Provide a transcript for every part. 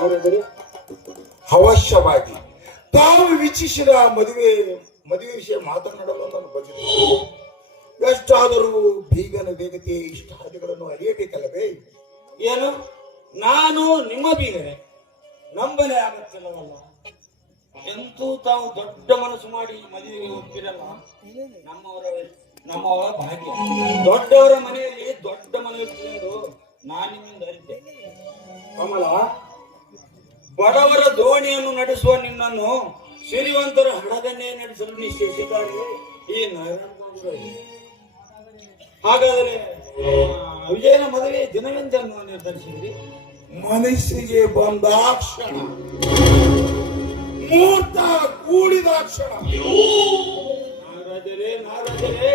ಅವರಾದರೆ ಅವಶ್ಯವಾಗಿ ತಾವು ವೀಕ್ಷಿಸಿದ ಮದುವೆ ವಿಷಯ ಮಾತನಾಡಲು ನಾನು ಬಂದಿದ್ದೆ. ಎಷ್ಟಾದರೂ ಬೀಗನ ವೇಗತೆ ಇಷ್ಟಾದಿಗಳನ್ನು ಅರಿಯಬೇಕಲ್ಲವೇ? ಏನು ನಾನು ನಿಮ್ಮ ಬೀಗನೆ ನಂಬಲೆ ಆಗತ್ತಿಲ್ಲವಲ್ಲ. ಎಂತೂ ತಾವು ದೊಡ್ಡ ಮನಸ್ಸು ಮಾಡಿ ಮದುವೆಗೆ ಒಪ್ಪಿರಲ್ಲ. ನಮ್ಮವರ ಭಾಗ್ಯ. ದೊಡ್ಡವರ ಮನೆಯಲ್ಲಿ ದೊಡ್ಡ ಮನೆ ಎಂದು ನಾನು ನಿಮ್ಮಿಂದ ಅರಿತೆ. ಕಮಲ, ಬಡವರ ದೋಣಿಯನ್ನು ನಡೆಸುವ ನಿನ್ನನ್ನು ಶ್ರೀಮಂತರ ಹಡಗನ್ನೇ ನಡೆಸಲು ನಿಶ್ಚಯಿಸಿದ್ದಾರೆ ಈ ನಾರಾಯಣ. ಹಾಗಾದರೆ ವಿಜಯನ ಮದುವೆ ದಿನವೆಂದನ್ನು ನಿರ್ಧರಿಸಿದ್ರಿ? ಮನಸ್ಸಿಗೆ ಬಂದಾಕ್ಷಣ, ಮುಹೂರ್ತ ಕೂಡಿದಾಕ್ಷಣ. ನಾರದರೆ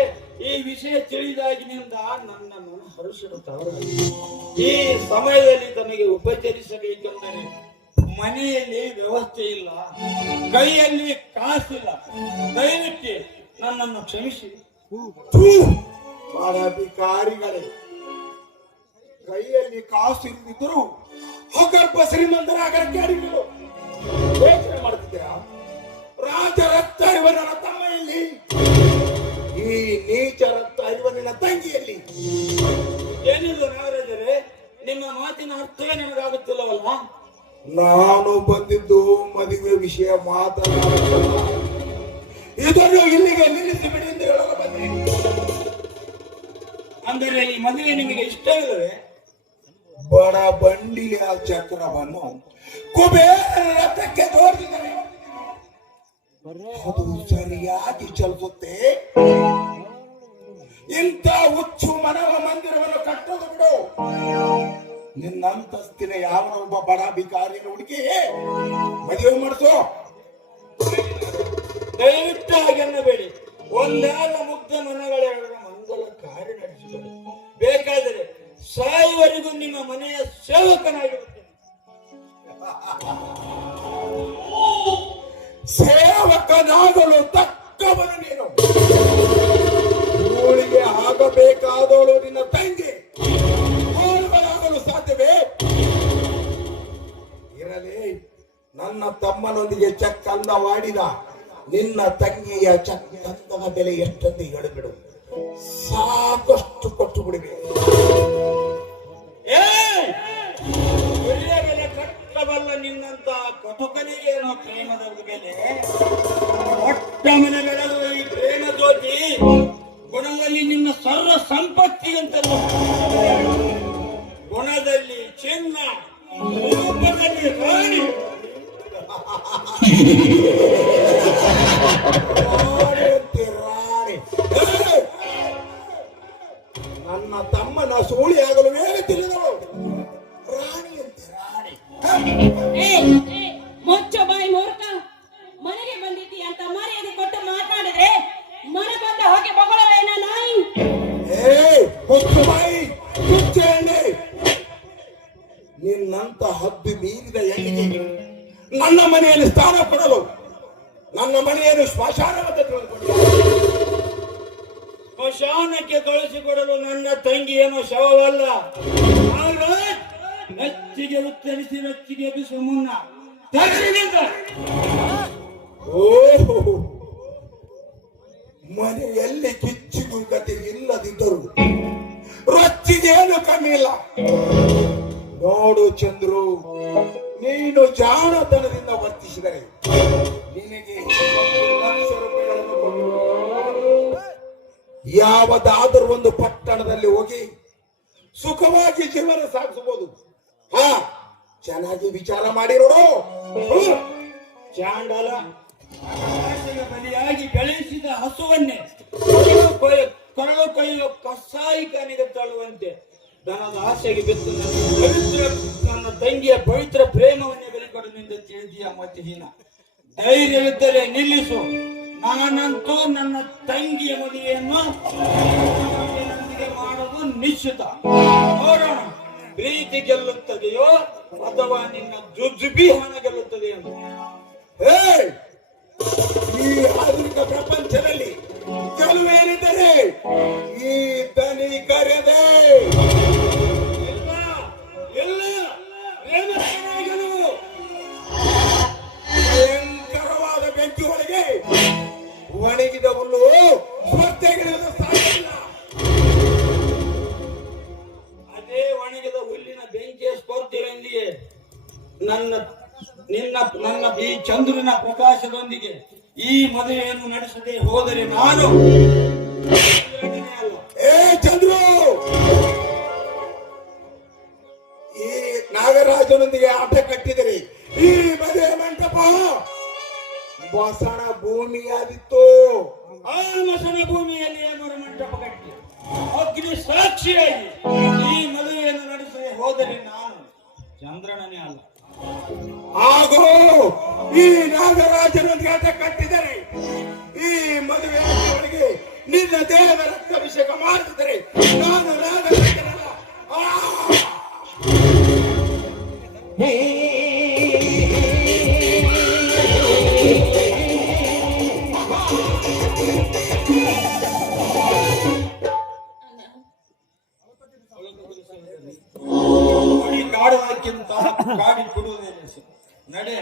ಈ ವಿಷಯ ತಿಳಿದಾಗಿನಿಂದ ನನ್ನ ಮನ ಹರುಷಿಡುತ್ತಾವ. ಈ ಸಮಯದಲ್ಲಿ ತನಗೆ ಉಪಚರಿಸಬೇಕೆಂದರೆ ಮನೆಯಲ್ಲಿ ವ್ಯವಸ್ಥೆ ಇಲ್ಲ, ಕೈಯಲ್ಲಿ ಕಾಸಿಲ್ಲ. ದಯವಿಟ್ಟು ನನ್ನನ್ನು ಕ್ಷಮಿಸಿ. ಭಿಕಾರಿಗಳೇ, ಕೈಯಲ್ಲಿ ಕಾಸು ಇದ್ದಿದ್ರು ಅಗರ್ಭ ಶ್ರೀಮಂತರಾಗಕ್ಕೆ ಅಡಿಗಳು ಯೋಚನೆ ಮಾಡ್ತಿದ್ದೀರಾ? ರಾಜ ರಕ್ತ ಹರಿವ ನನ್ನ ತಮ್ಮೆಯಲ್ಲಿ, ಈ ನೀಚ ರಕ್ತ ಹರಿವ ನಿನ್ನ ತಂಗಿಯಲ್ಲಿ. ಏನಿದು ನಾಗರಾಜರೇ, ನಿಮ್ಮ ಮಾತಿನ ಅರ್ಥವೇ ನನಗಾಗುತ್ತಿಲ್ಲವಲ್ಲ. ನಾನು ಬಂದಿದ್ದು ಮದುವೆ ವಿಷಯ ಮಾತನಾಡಲ್ಲ. ಇದನ್ನು ಇಲ್ಲಿಗೆ ನಿಲ್ಲಿಸಿ ಬಿಡಿ ಎಂದು ಹೇಳಲು ಬಂದೆ. ಅಂದರೆ ಈ ಮದುವೆ ನಿಮಗೆ ಇಷ್ಟವಿಲ್ಲವೇ? ಬಡ ಬಂಡಿಯ ಚಕ್ರವನ್ನು ಕುಬೇರ ರಥಕ್ಕೆ ತೋರಿಸಿದರೆ ಅದು ಸರಿಯಾಗಿ ಚಲಿಸುತ್ತೆ. ಇಂಥ ಹುಚ್ಚು ಮನವ ಮಂದಿರವನ್ನು ಕಟ್ಟೋದು ಬಿಡು. ನಿನ್ನ ಅಂತಸ್ತಿನ ಯಾವನೊಬ್ಬ ಬಡ ಭಿಕಾರಿನ ಹುಡುಗಿ ಮದುವೆ ಮಾಡಿಸೋ. ದಯವಿಟ್ಟು ಹಾಗೆನ್ನಬೇಡಿ. ಒಂದಾದ ಮುಗ್ಧ ಮನಗಳೆರಡರ ಮಂಗಲ ಕಾರ್ಯ ನಡೆಸಿದರು. ಬೇಕಾದರೆ ಸಾಯುವರೆಗೂ ನಿಮ್ಮ ಮನೆಯ ಸೇವಕನಾಗಿರುತ್ತೇನೆ. ಸೇವಕನಾಗಲು ತಕ್ಕವನು ನೀನು. ಊಳಿಗೆ ಆಗಬೇಕಾದವಳು ನಿನ್ನ ತಂಗಿ. ಆಗಲು ಸಾಧ್ಯವೇ? ಇರಲಿ, ನನ್ನ ತಮ್ಮನೊಂದಿಗೆ ಚಕ್ಕಂದವಾಡಿದ ನಿನ್ನ ತಂಗಿಯ ಚಕ್ಕಂದದ ಬೆಲೆ ಎಷ್ಟಂತ ಹೇಳಿಬಿಡು. ಸಾಕಷ್ಟು ಕೊಟ್ಟು ಬಿಡಿವೆ. ಬೆಲೆ ಕಟ್ಟಬಲ್ಲ ನಿನ್ನಂತ ಕಟುಕನಿಗೆ ಏನೋ ಪ್ರೇಮದ ಬೆಲೆ. ಒಟ್ಟ ಮನೆ ಬೆಳೆದು ಈ ಪ್ರೇಮ ಜ್ಯೋತಿ ಗುಣದಲ್ಲಿ ನಿನ್ನ ಸರ್ವ ಸಂಪತ್ತಿಗಂತಲ್ಲ. ಗುಣದಲ್ಲಿ ಚಿನ್ನ, ರೂಪದಲ್ಲಿ ರಾಣಿ. ನನ್ನ ತಮ್ಮನ ಸೋಳಿ ಆಗಲು ಮೇಲೆ ತಿಳಿದಳು. ರಾಣಿಯಂತೆ ರಾಣಿ. ಮುಚ್ಚ ಬಾಯಿ ಮೂರ್ಖ. ಮನೆಗೆ ಬಂದಿದ್ದೀಯ ಅಂತ ಮರ್ಯಾದೆ ಕೊಟ್ಟು ಮಾತಾಡಿದ್ರೆ ಮನಗೊಂಡ ಹೋಗಿ ಬಗಳವೇನ ನಾಯಿ. ಮುಚ್ಚು ಬಾಯಿ, ಮುಚ್ಚ ಎಣ್ಣೆ. ನಿನ್ನಂತ ಹದ್ದು ಮೀರಿದ ಎಣ್ಣೆಗೆ ನನ್ನ ಮನೆಯಲ್ಲಿ ಸ್ಥಾನ ಕೊಡಲು, ನನ್ನ ಮನೆಯನ್ನು ಸ್ಮಶಾನವಂತ ತಿಳಿದುಕೊಂಡು ಸ್ಮಶಾನಕ್ಕೆ ಕಳಿಸಿಕೊಡಲು ನನ್ನ ತಂಗಿ ಏನೋ ಶವವಲ್ಲ. ನೆಚ್ಚಿಗೆ ಉತ್ತರಿಸಿ ನೆಚ್ಚಿಗೆ ಎಬ್ಬಿಸುವ ಮುನ್ನ ಓಹೋ, ಮನೆಯಲ್ಲಿ ಕಿಚ್ಚಿಗೂ ಗತಿ ಇಲ್ಲದಿದ್ದರು ರೊಚ್ಚಿಗೇನು ಕಮ್ಮಿ ಇಲ್ಲ. ನೋಡು ಚಂದ್ರು, ನೀನು ಜಾಣತನದಿಂದ ವರ್ತಿಸಿದರೆ ನಿನಗೆ ಲಕ್ಷ ರೂಪಾಯಿಗಳನ್ನು ಕೊಟ್ಟು ಯಾವುದಾದರೂ ಒಂದು ಪಟ್ಟಣದಲ್ಲಿ ಹೋಗಿ ಸುಖವಾಗಿ ಜೀವನ ಸಾಗಿಸಬಹುದು. ಚೆನ್ನಾಗಿ ವಿಚಾರ ಮಾಡಿ ನೋಡು. ಚಾಂಡಲ ಬಲಿಯಾಗಿ ಬೆಳೆಸಿದ ಹಸುವನ್ನೇ ಕೊರಳು ಕೊಯ್ಯುವ ಕಸಾಯಿಕನಿಗೆ ತಳ್ಳುವಂತೆ ದನದ ಆಸೆಗೆ ಬಿತ್ತು ನನ್ನ ತಂಗಿಯ ಪವಿತ್ರ ಪ್ರೇಮವನ್ನೇ ಬೆಲೆಕೊಡು ನಿಂದ ತಿಳಿದೀಯ ಮತಿಹೀನ. ಧೈರ್ಯವಿದ್ದರೆ ನಿಲ್ಲಿಸು. ನಾನಂತೂ ನನ್ನ ತಂಗಿಯ ಮದುವೆಯನ್ನು ಮಾಡುವುದು ನಿಶ್ಚಿತ. ನೋಡೋಣ, ಪ್ರೀತಿ ಗೆಲ್ಲುತ್ತದೆಯೋ ಅಥವಾ ನಿನ್ನ ಜುಜುಬಿ ಹಣ ಗೆಲ್ಲುತ್ತದೆ ಎಂದು. ಈ ಆಧುನಿಕ ಪ್ರಪಂಚದಲ್ಲಿ ಗೆಲುವೇನಿದ್ದರೆ ಈ ದನಿ ಕರೆದೆ. ಎಲ್ಲ ಗೆಲುವು ನನ್ನ ಈ ಚಂದ್ರನ ಪ್ರಕಾಶದೊಂದಿಗೆ ಈ ಮದುವೆಯನ್ನು ನಡೆಸದೆ ಹೋದರೆ ನಾನು ಚಂದ್ರನೇ ಅಲ್ಲ. ಏ ಚಂದ್ರು, ಈ ನಾಗರಾಜನೊಂದಿಗೆ ಆಟ ಕಟ್ಟಿದರೆ ಈ ಮದುವೆ ಮಂಟಪ ಬಸಣ ಭೂಮಿಯಾದಿತ್ತು. ಆ ಮಸಣ ಭೂಮಿಯಲ್ಲಿ ಮಂಟಪ ಕಟ್ಟಿ ಅಗ್ನಿ ಸಾಕ್ಷಿಯಾಗಿ ಈ ಮದುವೆಯನ್ನು ನಡೆಸದೆ ಹೋದರೆ ನಾನು ಚಂದ್ರನೇ ಅಲ್ಲ. ಹಾಗೂ ಈ ನಾಗರಾಜನೊಂದಿಗೆ ಆಟ ಕಟ್ಟಿದರೆ ಈ ಮದುವೆ ಒಳಗೆ ನಿನ್ನ ದೇಹದ ರಕ್ತಾಭಿಷೇಕ ಮಾಡಿದರೆ ನಾನು ನಾಗರಾಜನಲ್ಲ. ಕುಡಿ ಕಾಡುವುದಕ್ಕಿಂತ ಕಾಡಿ ಕೊಡುವುದೇ ನಡೆ.